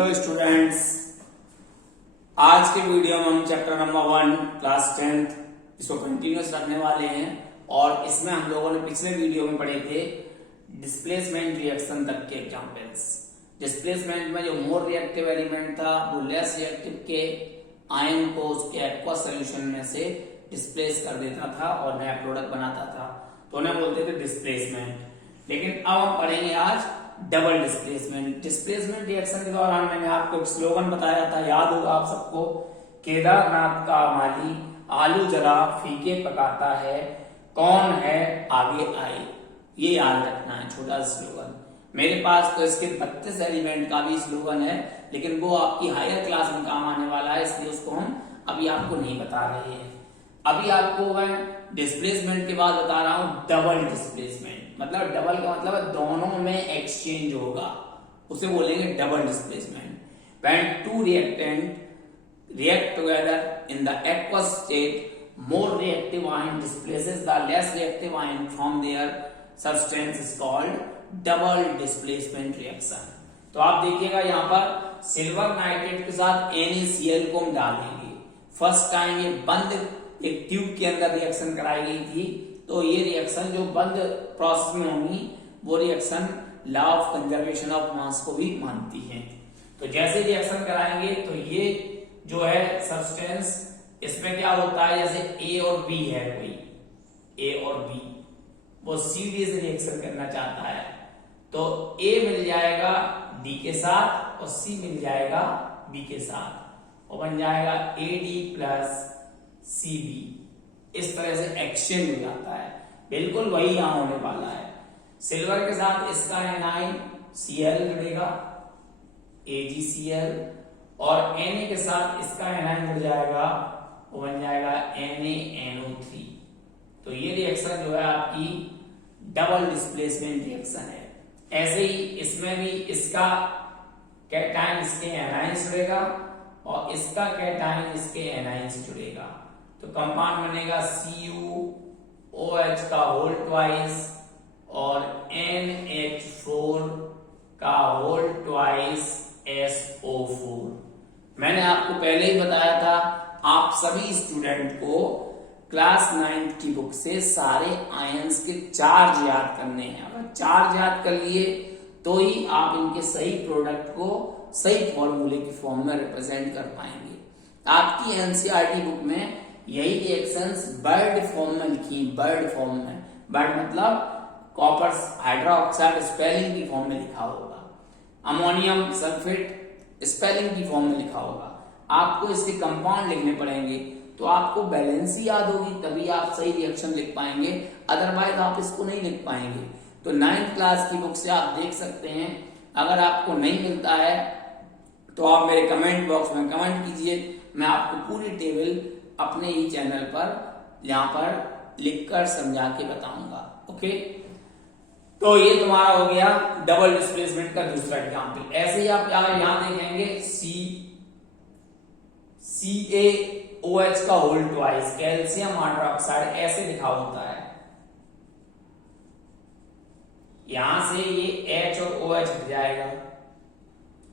Hello students, आज के video में हम चैप्टर नंबर 1 क्लास 10th इसको कंटिन्यूस रखने वाले हैं। और इसमें हम लोगों ने पिछले वीडियो में पढ़े थे डिस्प्लेसमेंट रिएक्शन तक के एग्जांपल्स। डिस्प्लेसमेंट में जो मोर रिएक्टिव एलिमेंट था वो लेस रिएक्टिव के आयन को उसके एक्वस सोल्यूशन में से डिस्प्लेस कर देता था और नया प्रोडक्ट बनाता था, तो उन्हें बोलते थे डिस्प्लेसमेंट। लेकिन अब हम पढ़ेंगे आज डबल डिस्प्लेसमेंट। डिस्प्लेसमेंट रिएक्शन के दौरान मैंने आपको एक स्लोगन बताया था, याद होगा आप सबको, केदारनाथ का माली आलू जरा फीके पकाता है, कौन है आगे आए। ये याद रखना है, छोटा स्लोगन। मेरे पास तो इसके 32 एलिमेंट का भी स्लोगन है, लेकिन वो आपकी हायर क्लास में काम आने वाला है, इसलिए उसको हम अभी आपको नहीं बता रहे हैं। अभी आपको मैं डिस्प्लेसमेंट के बाद बता रहा हूं डबल डिस्प्लेसमेंट। मतलब डबल का मतलब है दोनों में एक्सचेंज होगा, उसे बोलेंगे double displacement. When two reactant react together in the aqueous state, more reactive ion displaces the less reactive ion from their substance is called double displacement reaction। तो आप देखिएगा यहाँ पर सिल्वर नाइट्रेट के साथ NaCl को हम डालेंगे। फर्स्ट टाइम ये बंद एक ट्यूब के अंदर रिएक्शन कराई गई थी, तो ये रिएक्शन जो बंद प्रोसेस में होगी वो reaction law of conservation of mass को भी मानती है। तो जैसे रिएक्शन कराएंगे तो ये जो है सब्सटेंस, इसमें क्या होता है, जैसे ए और बी है, कोई ए और बी वो सीधे से रिएक्शन करना चाहता है, तो ए मिल जाएगा डी के साथ और सी मिल जाएगा बी के साथ, और बन जाएगा A D plus C B. इस तरह से एक्सचेंज हो जाता है। बिल्कुल वही यहां होने वाला है। सिल्वर के साथ इसका एनाइन Cl जुड़ेगा AgCl, और Na के साथ इसका एनाइन जुड़ जाएगा, वो बन जाएगा NaNO3। तो ये रिएक्शन जो है आपकी डबल डिस्प्लेसमेंट रिएक्शन है। ऐसे ही इसमें भी इसका कैटायन इसके एनाइन से जुड़ेगा और इसका कैटायन इसके एनाइन से जुड़ेगा, तो कंपाउंड बनेगा CuOH का होल ट्वाइस और NH4 का होल ट्वाइस SO4। मैंने आपको पहले ही बताया था, आप सभी स्टूडेंट को क्लास 9th की बुक से सारे आयंस के चार्ज याद करने हैं। अगर चार्ज याद कर लिए तो ही आप इनके सही प्रोडक्ट को सही फॉर्मूले की फॉर्म में रिप्रेजेंट कर पाएंगे। आपकी एनसीईआरटी बुक में यही रिएक्शंस बर्ड फॉर्म में लिखी, बर्ड फॉर्म में। बर्ड मतलब कॉपर हाइड्रोक्साइड स्पेलिंग की फॉर्म में लिखा होगा, अमोनियम सल्फेट स्पेलिंग की फॉर्म में लिखा होगा। आपको इसके कंपाउंड लिखने पड़ेंगे, तो आपको बैलेंसी याद होगी, तभी आप सही रिएक्शन लिख पाएंगे, अदरवाइज आप इसको नहीं लिख पाएंगे। तो 9th क्लास की बुक से आप देख सकते हैं। अगर आपको नहीं मिलता है तो आप मेरे कमेंट बॉक्स में कमेंट कीजिए, मैं आपको पूरी टेबल अपने ही चैनल पर यहाँ पर लिखकर समझा के बताऊंगा। ओके, तो ये तुम्हारा हो गया डबल डिस्प्लेसमेंट का दूसरा एग्जाम्पल। ऐसे ही आप यहाँ देखेंगे CaOH का होल ट्वाइस कैल्शियम हाइड्रोक्साइड ऐसे लिखा होता है। यहां से ये H और OH हट जाएगा,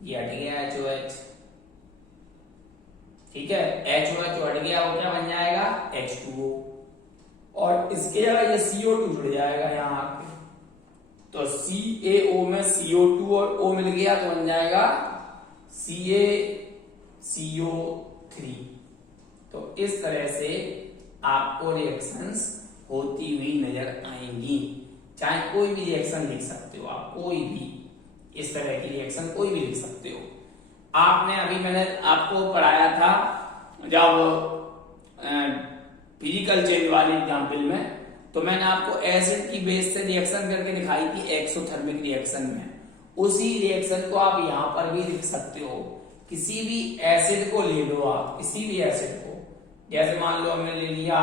ये हट गया HOH, ठीक है। HOH हट गया, वो क्या बन जाएगा H2O, और इसके जगह ये CO2 जुड़ जाएगा यहाँ आके, तो CaO में CO2 और O मिल गया तो बन जाएगा CaCO3। तो इस तरह से आपको रिएक्शंस होती हुई नजर आएंगी। चाहे कोई भी रिएक्शन लिख सकते हो आप, कोई भी इस तरह की रिएक्शन कोई भी लिख सकते हो। आपने अभी मैंने आपको पढ़ाया था जब फिजिकल चेंज वाले एग्जाम्पल में, तो मैंने आपको एसिड की बेस से रिएक्शन करके दिखाई थी एक्सोथर्मिक रिएक्शन में। उसी रिएक्शन को आप यहां पर भी लिख सकते हो। किसी भी एसिड को ले लो आप, किसी भी एसिड को, जैसे मान लो हमने ले लिया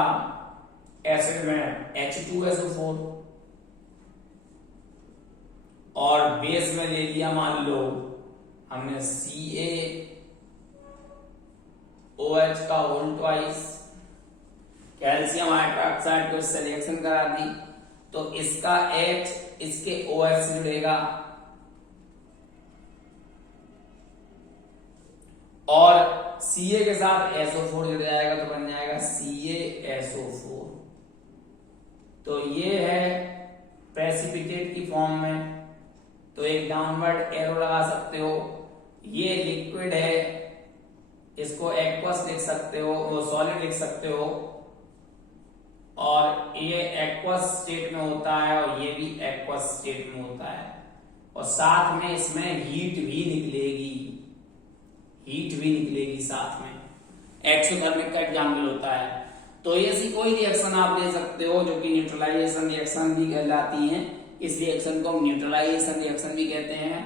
एसिड में H2SO4 और बेस में ले लिया मान लो हमने CaOH का होल ट्वाइस, कैल्शियम हाइड्रोक्साइड को इससे रिएक्शन करा दी, तो इसका H इसके OH से जुड़ेगा और Ca के साथ SO4 जुड़ जाएगा तो बन जाएगा CaSO4। तो ये है प्रेसिपिटेट की फॉर्म में, तो एक डाउनवर्ड एरो लगा सकते हो। ये लिक्विड है, इसको एक्वस लिख सकते हो, वो सॉलिड लिख सकते हो, और ये एक्वस स्टेट में होता है और ये भी एक्वस स्टेट में होता है, और साथ में इसमें हीट भी निकलेगी साथ में। एक्सोथर्मिक का एग्जाम्पल होता है। तो ऐसी कोई रिएक्शन आप ले सकते हो जो कि न्यूट्रलाइजेशन रिएक्शन भी कहलाती है। इस रिएक्शन को हम न्यूट्रलाइजेशन रिएक्शन भी कहते हैं,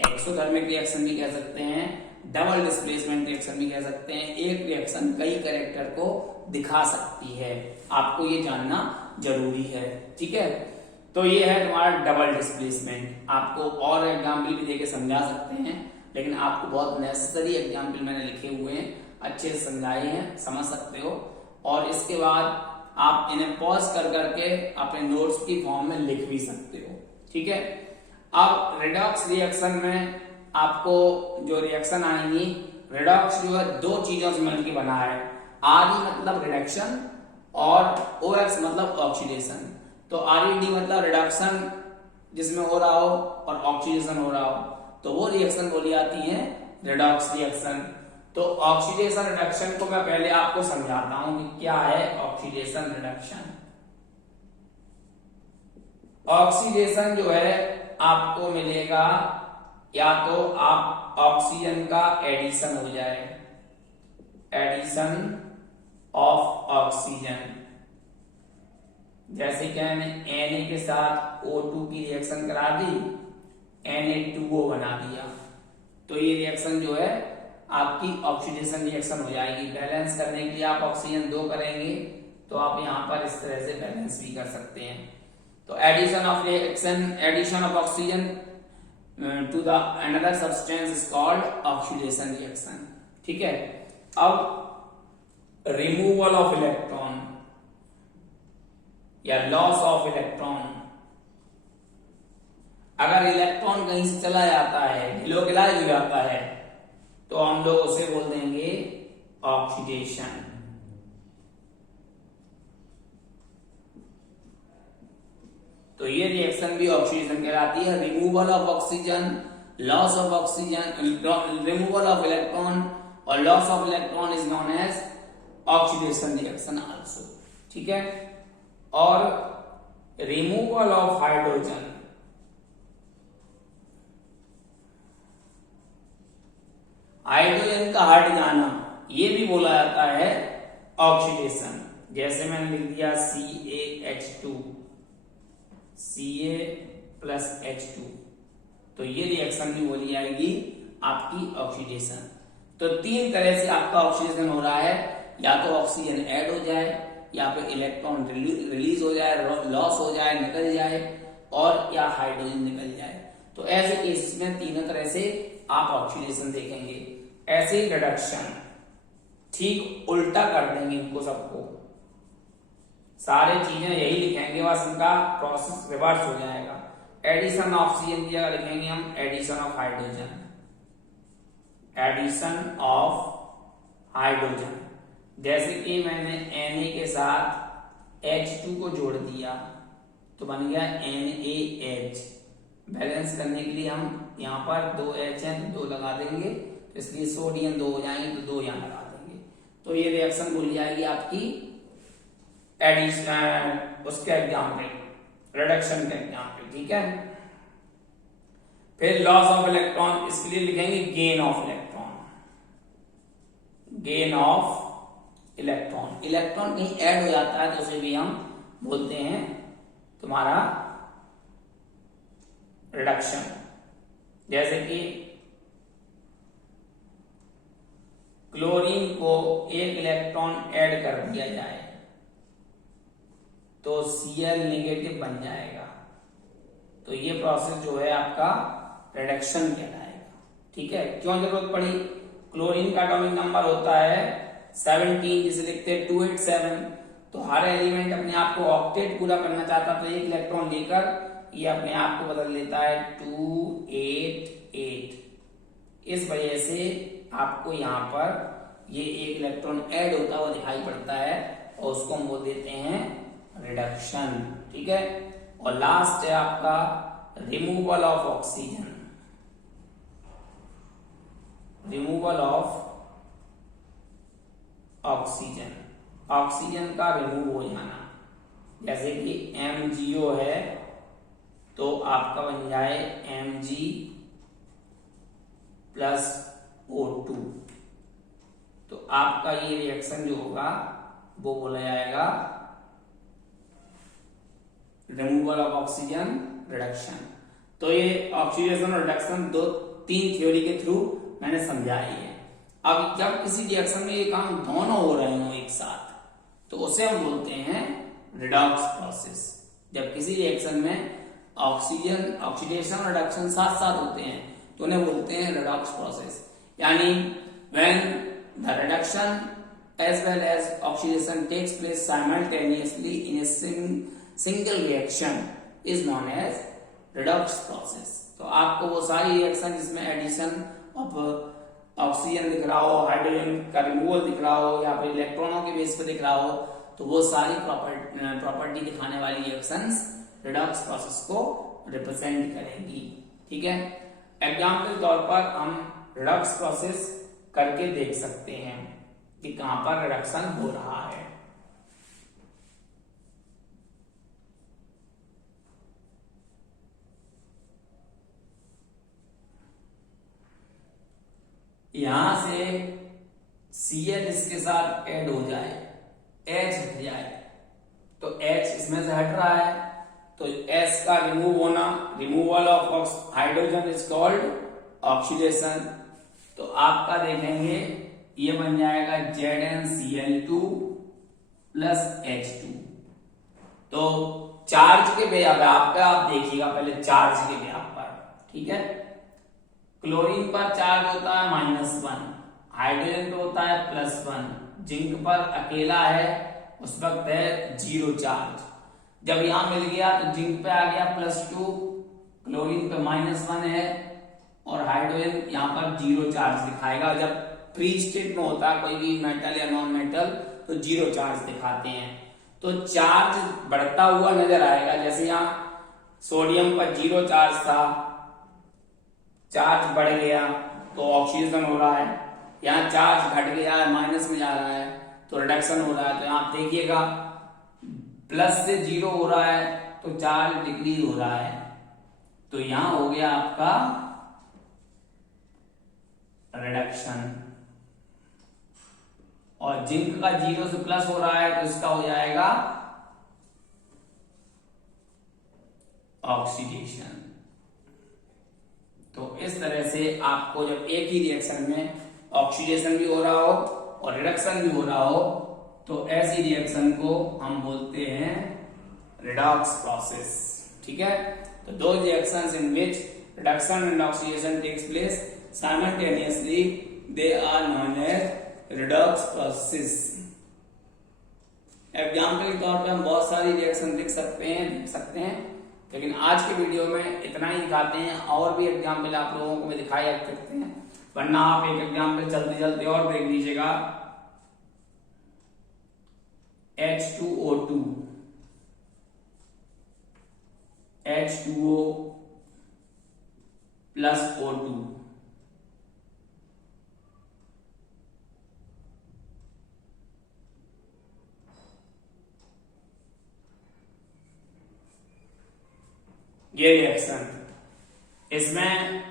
एक्सोथर्मिक रिएक्शन भी कह सकते हैं, डबल डिस्प्लेसमेंट रिएक्शन भी कह सकते हैं। एक रिएक्शन कई कैरेक्टर को दिखा सकती है, आपको ये जानना जरूरी है, ठीक है। तो ये है तुम्हारा डबल डिस्प्लेसमेंट। आपको और एग्जाम्पल भी देके समझा सकते हैं, लेकिन आपको बहुत नेसेसरी एग्जाम्पल मैंने लिखे हुए हैं, अच्छे से समझाए हैं, समझ सकते हो। और इसके बाद आप इन्हें पॉज कर करके अपने नोट्स की फॉर्म में लिख भी सकते हो, ठीक है। अब रिडॉक्स रिएक्शन में आपको जो रिएक्शन आएंगी, रिडॉक्स जो है दो चीजों से मिलकर बना है। RE मतलब रिडक्शन और OX मतलब ऑक्सीडेशन। तो RED मतलब रिडक्शन जिसमें हो रहा हो और ऑक्सीडेशन हो रहा हो, तो वो रिएक्शन बोली जाती है रिडॉक्स रिएक्शन। तो ऑक्सीडेशन रिडक्शन को मैं पहले आपको समझाता हूं कि क्या है ऑक्सीडेशन रिडक्शन। ऑक्सीडेशन जो है आपको मिलेगा या तो आप ऑक्सीजन का एडिशन हो जाए, एडिशन ऑफ ऑक्सीजन, जैसे कि मैंने Na के साथ O2 की रिएक्शन करा दी, Na2O बना दिया, तो ये रिएक्शन जो है आपकी ऑक्सीडेशन रिएक्शन हो जाएगी। बैलेंस करने के लिए आप ऑक्सीजन 2 करेंगे तो आप यहां पर इस तरह से बैलेंस भी कर सकते हैं। तो addition of reaction, addition of oxygen to the another substance is called oxidation reaction, ठीक है। अब रिमूवल ऑफ इलेक्ट्रॉन या लॉस ऑफ इलेक्ट्रॉन, अगर इलेक्ट्रॉन कहीं से चला जाता है, डिलोकलाइज हो जाता है, तो हम लोग उसे बोल देंगे ऑक्सीडेशन। तो ये रिएक्शन भी ऑक्सीडेशन कहलाती है। Removal of oxygen, loss of oxygen, removal of electron और loss of electron is known as oxidation reaction also, ठीक है। और रिमूवल ऑफ हाइड्रोजन, हाइड्रोजन का हट जाना, ये भी बोला जाता है ऑक्सीडेशन। जैसे मैंने लिख दिया CaH2, Ca+H2, तो ये रिएक्शन भी बोली जाएगी आपकी ऑक्सीडेशन। तो तीन तरह से आपका ऑक्सीडेशन हो रहा है, या तो ऑक्सीजन ऐड हो जाए, या फिर इलेक्ट्रॉन रिलीज हो जाए, लॉस हो जाए, निकल जाए, और या हाइड्रोजन निकल जाए। तो ऐसे केसेस में तीनों तरह से आप ऑक्सीडेशन देखेंगे। ऐसे ही रिडक्शन, ठीक उल्टा कर देंगे इनको सबको, सारे चीजें यही लिखेंगे, बस इनका प्रोसेस रिवर्स हो जाएगा। एडिशन ऑफ ऑक्सीजन की जगह लिखेंगे हम addition of hydrogen, addition of hydrogen. जैसे कि मैंने Na के साथ H2 को जोड़ दिया तो बन गया NaH। बैलेंस करने के लिए हम यहाँ पर 2H हैं तो 2 लगा देंगे, तो इसलिए सोडियम 2 हो जाएंगे तो 2 यहाँ लगा देंगे। तो ये रिएक्शन बोली जाएगी आपकी एडिशन, उसके एग्जाम्पल, रिडक्शन का एग्जाम्पल, ठीक है। फिर लॉस ऑफ इलेक्ट्रॉन, इसके लिए लिखेंगे gain of electron, gain of electron. Electron कहीं ऐड हो जाता है तो उसे भी हम बोलते हैं तुम्हारा रिडक्शन। जैसे कि क्लोरीन को एक इलेक्ट्रॉन ऐड कर दिया जाए तो Cl नेगेटिव बन जाएगा, तो ये प्रोसेस जो है आपका रिडक्शन कहलाएगा, ठीक है। क्यों जरूरत पड़ी? क्लोरीन का एटॉमिक नंबर होता है 17, जिसे लिखते हैं 287। तो हर एलिमेंट अपने आप को ऑक्टेट पूरा करना चाहता, तो एक इलेक्ट्रॉन लेकर ये अपने आप को बदल लेता है 288। इस वजह से आपको यहाँ पर ये एक इलेक्ट्रॉन ऐड होता हुआ दिखाई पड़ता है और उसको हम बोल देते हैं रिडक्शन। ठीक है, और लास्ट है आपका removal of oxygen. Removal of oxygen, oxygen का रिमूव हो जाना। जैसे कि MgO है तो आपका बन जाए Mg प्लस O2, तो आपका ये रिएक्शन जो होगा वो बोला जाएगा रिमूवल ऑफ ऑक्सीजन रिडक्शन। तो ये ऑक्सीडेशन और रिडक्शन तीन थ्योरी के थ्रू मैंने समझाई है। अब जब किसी रिएक्शन में ये काम दोनों हो रहे हो एक साथ तो उसे हम बोलते हैं रिडॉक्स प्रोसेस। जब किसी रिएक्शन में ऑक्सीडेशन और रिडक्शन साथ साथ होते हैं तो उन्हें बोलते हैं रिडॉक्स प्रोसेस। यानी when the reduction as well as oxidation takes place simultaneously in a single reaction is known as redox process. तो आपको वो सारी रिएक्शन जिसमें एडिशन ऑफ ऑक्सीजन दिख रहा हो, हाइड्रोजन का रिमूवल दिख रहा हो या फिर इलेक्ट्रॉनों के बेस पे दिख रहा हो, तो वो सारी प्रॉपर्टी दिखाने वाली रिएक्शंस रिडॉक्स प्रोसेस को रिप्रेजेंट करेंगी। ठीक है, एग्जाम्पल के तौर पर हम रिडॉक्स प्रोसेस करके देख सकते हैं कि कहां पर रिडक्शन हो रहा है। यहां से Cl इसके साथ ऐड हो जाए, H हट जाए, तो H इसमें से हट रहा है तो S का रिमूव होना, removal of hydrogen is called oxidation. तो आपका देखेंगे ये बन जाएगा ZnCl2 प्लस H2। तो चार्ज के बेस पे आप देखिएगा पहले चार्ज के बेस पर। ठीक है, क्लोरीन पर चार्ज होता है -1, हाइड्रोजन पे होता है +1, जिंक पर अकेला है उस वक्त है 0 चार्ज। जब यहां मिल गया तो जिंक पे आ गया +2, क्लोरीन पे -1 है और हाइड्रोजन यहां पर 0 चार्ज दिखाएगा। जब फ्री स्टेट में होता है कोई भी मेटल या नॉन मेटल तो 0 चार्ज दिखाते हैं। तो चार्ज बढ़ता हुआ नजर आएगा। जैसे यहां सोडियम पर 0 चार्ज था, चार्ज बढ़ गया तो ऑक्सीडेशन हो रहा है। यहाँ चार्ज घट गया है, माइनस में जा रहा है तो रिडक्शन हो रहा है। तो आप देखिएगा प्लस से 0 हो रहा है तो चार्ज डिक्रीज हो रहा है। तो यहां हो गया आपका रिडक्शन। और जिंक का 0 से प्लस हो रहा है तो इसका हो जाएगा ऑक्सीडेशन। तो इस तरह से आपको जब एक ही रिएक्शन में ऑक्सीडेशन भी हो रहा हो और रिडक्शन भी हो रहा हो तो ऐसी रिएक्शन को हम बोलते हैं रिडॉक्स प्रोसेस। ठीक है, तो दो reactions in which reduction and oxidation takes place simultaneously they are known as redox process. Example के तौर पे हम बहुत सारी रिएक्शन लिख सकते हैं लेकिन आज के वीडियो में इतना ही दिखाते हैं। और भी एग्जाम्पल आप लोगों को मैं दिखाई सकते हैं, वरना आप एक एग्जाम्पल चलते चलते और देख लीजिएगा। H2O2, H2O प्लस O2, ये रिएक्शन, इसमें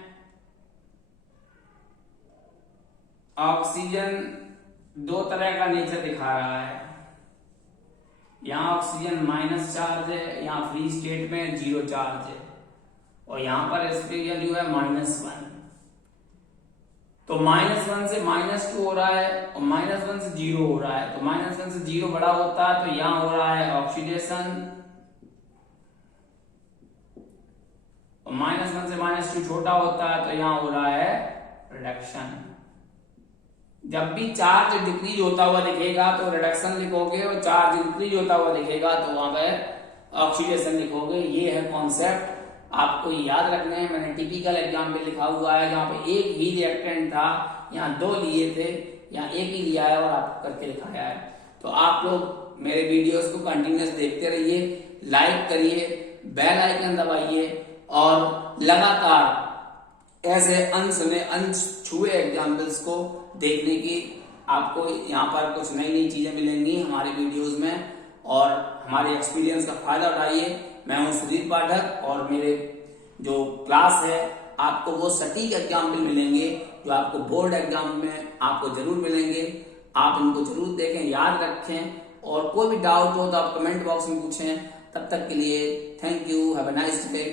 ऑक्सीजन दो तरह का नेचर दिखा रहा है। यहां ऑक्सीजन माइनस चार्ज है, यहां फ्री स्टेट में 0 चार्ज है और यहां पर इसकी वैल्यू है -1। तो -1 से -2 हो रहा है और -1 से 0 हो रहा है। तो -1 से 0 बड़ा होता है तो यहां हो रहा है ऑक्सीडेशन और -1 से -2 छोटा होता है तो यहां हो रहा है रिडक्शन। जब भी चार्ज डिक्रीज होता हुआ दिखेगा तो रिडक्शन लिखोगे और चार्ज इंक्रीज होता हुआ दिखेगा तो वहां पर ऑक्सीडेशन लिखोगे। ये है कॉन्सेप्ट, आपको याद रखना है। मैंने टिपिकल एग्जाम्पल लिखा हुआ है जहां पे एक ही रिएक्टेंट था यहाँ 2 लिए थे, यहाँ 1 ही लिया है और आपको करके दिखाया है। तो आप लोग मेरे वीडियोस को कंटिन्यूस देखते रहिए, लाइक करिए, बेल आइकन दबाइए और लगातार ऐसे अनसुने अनछुए एग्जाम्पल्स को देखने की आपको यहाँ पर कुछ नई नई चीजें मिलेंगी हमारे वीडियोस में, और हमारे एक्सपीरियंस का फायदा उठाइए। मैं हूं सुदीप पाठक और मेरे जो क्लास है आपको वो सटीक एग्जाम्पल मिलेंगे जो आपको बोर्ड एग्जाम में आपको जरूर मिलेंगे। आप इनको जरूर देखें, याद रखें, और कोई भी डाउट हो तो आप कमेंट बॉक्स में पूछें। तब तक के लिए thank you, have a nice day.